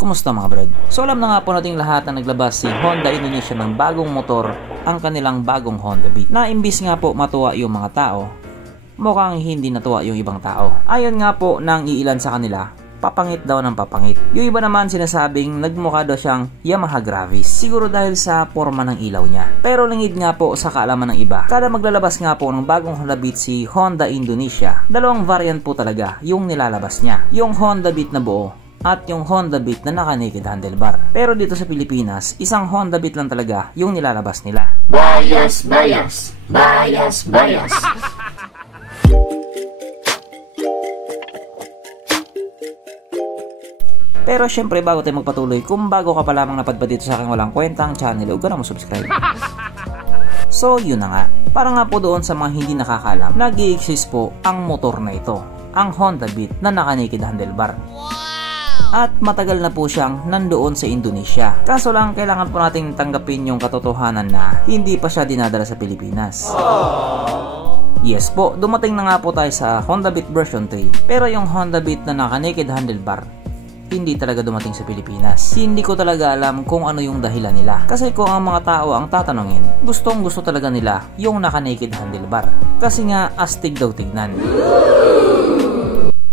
Kumusta mga brad? So alam na nga po nating lahat na naglabas si Honda Indonesia ng bagong motor, ang kanilang bagong Honda Beat, na imbis nga po matuwa yung mga tao, mukhang hindi natuwa yung ibang tao. Ayon nga po ng iilan sa kanila, papangit daw ng papangit. Yung iba naman sinasabing nagmukha daw siyang Yamaha Gravis, siguro dahil sa forma ng ilaw niya. Pero lingid nga po sa kaalaman ng iba, kada maglalabas nga po ng bagong Honda Beat si Honda Indonesia, dalawang variant po talaga yung nilalabas niya, yung Honda Beat na buo at yung Honda Beat na naka-naked handlebar. Pero dito sa Pilipinas, isang Honda Beat lang talaga yung nilalabas nila. Bias, bias, bias, bias. Pero syempre, bago tayo magpatuloy, kung bago ka pa lamang napadpad dito sa aking walang kwentang channel, huwag ka na mo subscribe. So yun na nga, para nga po doon sa mga hindi nakakalam, nag-i-exist po ang motor na ito, ang Honda Beat na naka-naked handlebar. At matagal na po siyang nandoon sa Indonesia. Kaso lang, kailangan po nating tanggapin yung katotohanan na hindi pa siya dinadala sa Pilipinas. Yes po, dumating na nga po tayo sa Honda Beat version 3. Pero yung Honda Beat na naka-naked handlebar, hindi talaga dumating sa Pilipinas. Hindi ko talaga alam kung ano yung dahilan nila. Kasi kung ang mga tao ang tatanungin, gustong gusto talaga nila yung naka-naked handlebar. Kasi nga, astig daw tignan.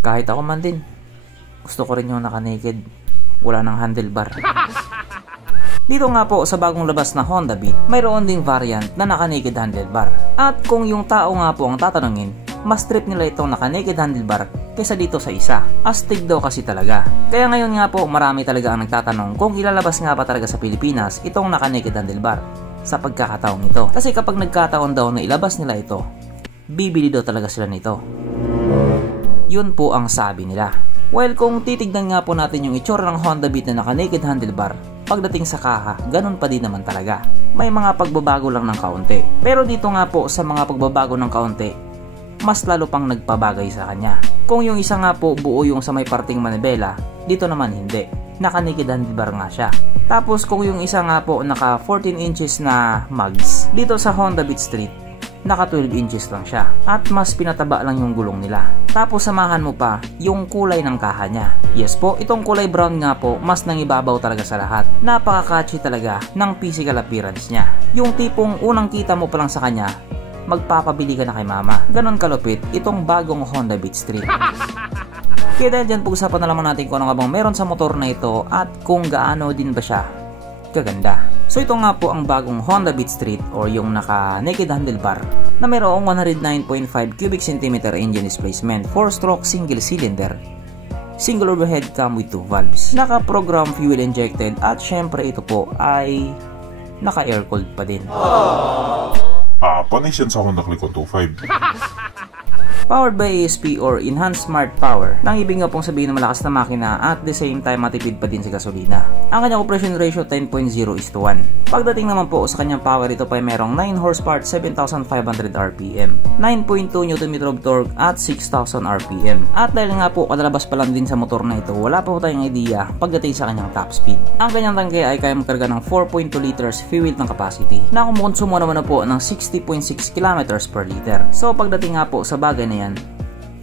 Kahit ako man din, gusto ko rin yung naka-naked, wala ng handlebar. Dito nga po sa bagong labas na Honda Beat, mayroon ding variant na naka-naked handlebar. At kung yung tao nga po ang tatanungin, mas trip nila itong naka-naked handlebar kaysa dito sa isa. Astig daw kasi talaga. Kaya ngayon nga po marami talaga ang nagtatanong kung ilalabas nga ba talaga sa Pilipinas itong naka-naked handlebar sa pagkakataong ito. Kasi kapag nagkataon daw na ilabas nila ito, bibili daw talaga sila nito. Yun po ang sabi nila. Well, kung titignan nga po natin yung itsura ng Honda Beat na naka-naked handlebar, pagdating sa kaha, ganun pa din naman talaga. May mga pagbabago lang ng kaunti. Pero dito nga po sa mga pagbabago ng kaunti, mas lalo pang nagpabagay sa kanya. Kung yung isa nga po buo yung sa may parting manibela, dito naman hindi. Naka-naked handlebar nga siya. Tapos kung yung isa nga po naka 14 inches na mugs, dito sa Honda Beat Street, naka 12 inches lang siya at mas pinataba lang yung gulong nila. Tapos samahan mo pa yung kulay ng kaha niya. Yes po, itong kulay brown nga po, mas nangibabaw talaga sa lahat. Napaka-catchy talaga ng physical appearance niya. Yung tipong unang kita mo pa lang sa kanya, magpapabili ka na kay mama. Ganon kalupit itong bagong Honda Beat Street. Kaya dahil dyan, pag-usapan na naman natin kung ano nga bang meron sa motor na ito at kung gaano din ba siya kaganda. So ito nga po ang bagong Honda Beat Street or yung naka-naked handlebar na mayroong 109.5 cubic centimeter engine displacement, 4-stroke single cylinder, single overhead cam with 2 valves, naka-program fuel injected at syempre ito po ay naka-air cooled pa din. Panis yan sa Honda Click 125. Powered by ESP or Enhanced Smart Power, nang ibig nga pong sabihin na malakas na makina at the same time matipid pa din sa gasolina. Ang kanyang compression ratio 10.0:1. Pagdating naman po sa kanyang power, ito pa ay merong 9 horsepower, 7,500 RPM, 9.2 Nm of torque at 6,000 RPM. At dahil nga po kadalabas pa lang din sa motor na ito, wala pa po tayong idea pagdating sa kanyang top speed. Ang kanyang tangke ay kaya magkarga ng 4.2 liters fuel tank capacity na kumukonsumo naman na po ng 60.6 km per liter. So pagdating nga po sa bagay na yan,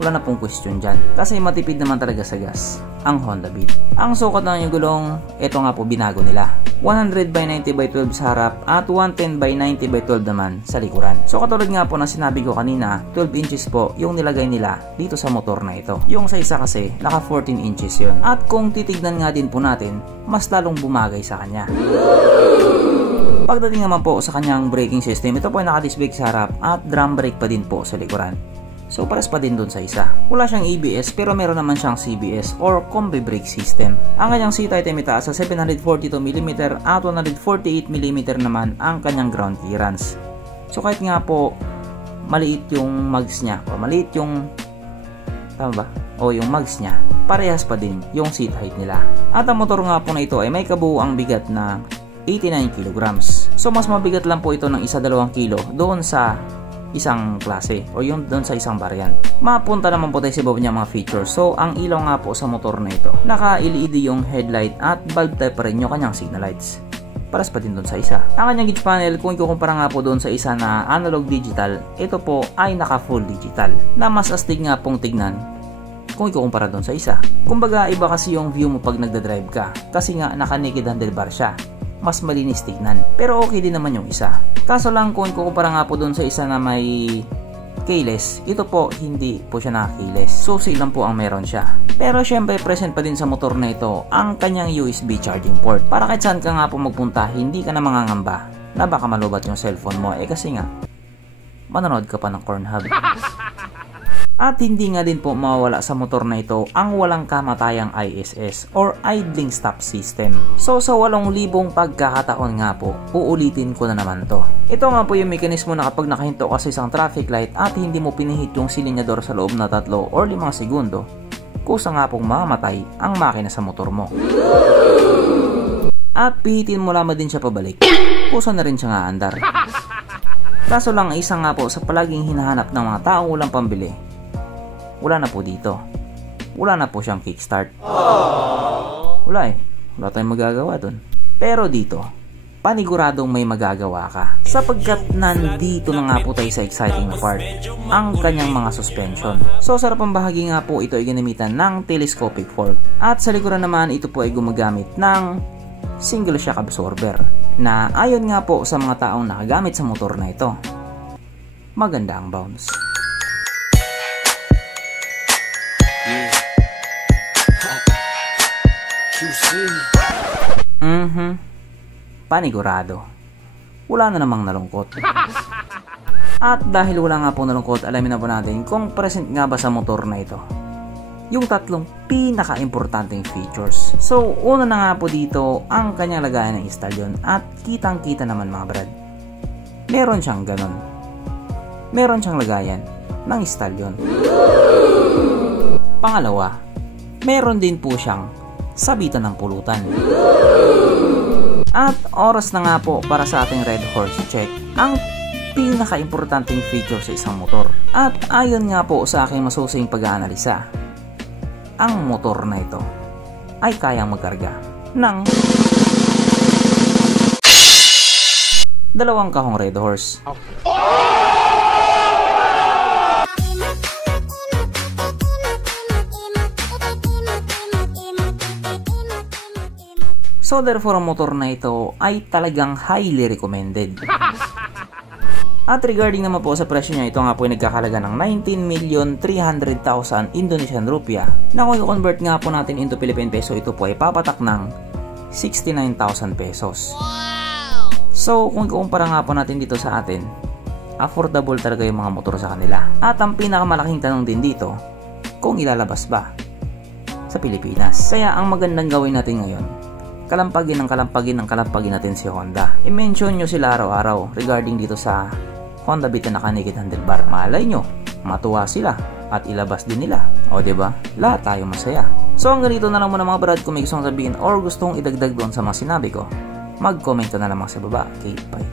wala na pong question dyan kasi matipid naman talaga sa gas ang Honda Beat. Ang sukat ng yung gulong, ito nga po binago nila, 100/90/12 sa harap at 110/90/12 naman sa likuran. So katulad nga po na sinabi ko kanina, 12 inches po yung nilagay nila dito sa motor na ito. Yung sa isa kasi naka 14 inches yun. At kung titignan nga din po natin, mas lalong bumagay sa kanya. Pagdating naman po sa kanyang braking system, ito po ay naka-disc brake sa harap at drum brake pa din po sa likuran. So pares pa din dun sa isa. Wala siyang ABS pero meron naman siyang CBS or combi brake system. Ang kanyang seat height ay mitaas sa 742mm at 148mm naman ang kanyang ground clearance. So kahit nga po maliit yung mugs niya o maliit yung yung mugs niya, parehas pa din yung seat height nila. At ang motor nga po na ito ay may kabuuang bigat na 89 kilograms. So mas mabigat lang po ito ng 1-2 kilo doon sa isang klase o yung doon sa isang variant. Mapunta naman po tayo sa iba niya mga features. So ang ilaw nga po sa motor na ito, naka-LED yung headlight at bulb type pa rin yung kanyang signal lights. Paras pa din doon sa isa. Ang kanyang gauge panel, kung ikukumpara nga po doon sa isa na analog digital, ito po ay naka full digital na mas astig nga pong tignan kung ikukumpara doon sa isa. Kumbaga iba kasi yung view mo pag nagdadrive ka kasi nga naka-naked handlebar siya. Mas malinis tignan. Pero okay din naman yung isa. Kaso lang kung ikukumpara nga po doon sa isa na may keyless, ito po hindi po siya naka-keyless. Susi lang po ang meron siya. Pero syempre present pa din sa motor na ito ang kanyang USB charging port. Para kahit saan ka nga po magpunta, hindi ka na mangangamba na baka malubat yung cellphone mo kasi nga manonood ka pa ng Pornhub. At hindi nga din po mawawala sa motor na ito ang walang kamatayang ISS or Idling Stop System. So sa 8,000 pagkakataon nga po, uulitin ko na naman to. Ito nga po yung mekanismo na kapag nakahinto ka sa isang traffic light at hindi mo pinihit yung silinyador sa loob na 3 or 5 segundo, kusa nga pong mamamatay ang makina sa motor mo. At pihitin mo lamang din siya pabalik, kusa na rin siya nga andar. Kaso lang isa nga po sa palaging hinahanap ng mga taong walang pambili, wala na po dito. Wala na po siyang kickstart. Wala wala tayong magagawa dun. Pero dito, paniguradong may magagawa ka. Sapagkat nandito na nga po tayo sa exciting na part, ang kanyang mga suspension. So sarap ang bahagi nga po ito ay ginamitan ng telescopic fork. At sa likuran naman ito po ay gumagamit ng single shock absorber. Na ayon nga po sa mga taong nakagamit sa motor na ito, maganda ang bounce. Panigurado. Wala na namang nalungkot. At dahil wala nga po nalungkot, alamin na po natin kung present nga ba sa motor na ito yung 3 pinaka-importanting features. So, una na nga po dito ang kanyang lagayan ng instalyon at kitang-kita naman mga brad. Meron siyang ganon. Meron siyang lagayan ng instalyon. Pangalawa, meron din po siyang sabitan ng pulutan. At oras na nga po para sa ating Red Horse check ang pinaka-importanting feature sa isang motor. At ayon nga po sa aking masusing pag-aanalisa, ang motor na ito ay kayang magkarga ng 2 kahong Red Horse. So therefore ang motor na ito ay talagang highly recommended. At regarding naman po sa presyo niya, ito nga po ay nagkakalaga ng 19,300,000 Indonesian rupiah. Na kung i-convert nga po natin into Philippine peso, ito po ay papatak ng 69,000 pesos. So kung ikumpara nga po natin dito sa atin, affordable talaga yung mga motor sa kanila. At ang pinakamalaking tanong din dito, kung ilalabas ba sa Pilipinas. Kaya ang magandang gawin natin ngayon, kalampagin natin si Honda. I-mention nyo sila araw-araw regarding dito sa Honda Beat na naka-naked handlebar. Malay nyo, matuwa sila at ilabas din nila. O diba? Lahat tayo masaya. So hanggang dito na lang muna mga brad. Kung may gustong sabihin or gustong idagdag doon sa mga sinabi ko, mag-comment ka na lamang sa baba. Okay, bye.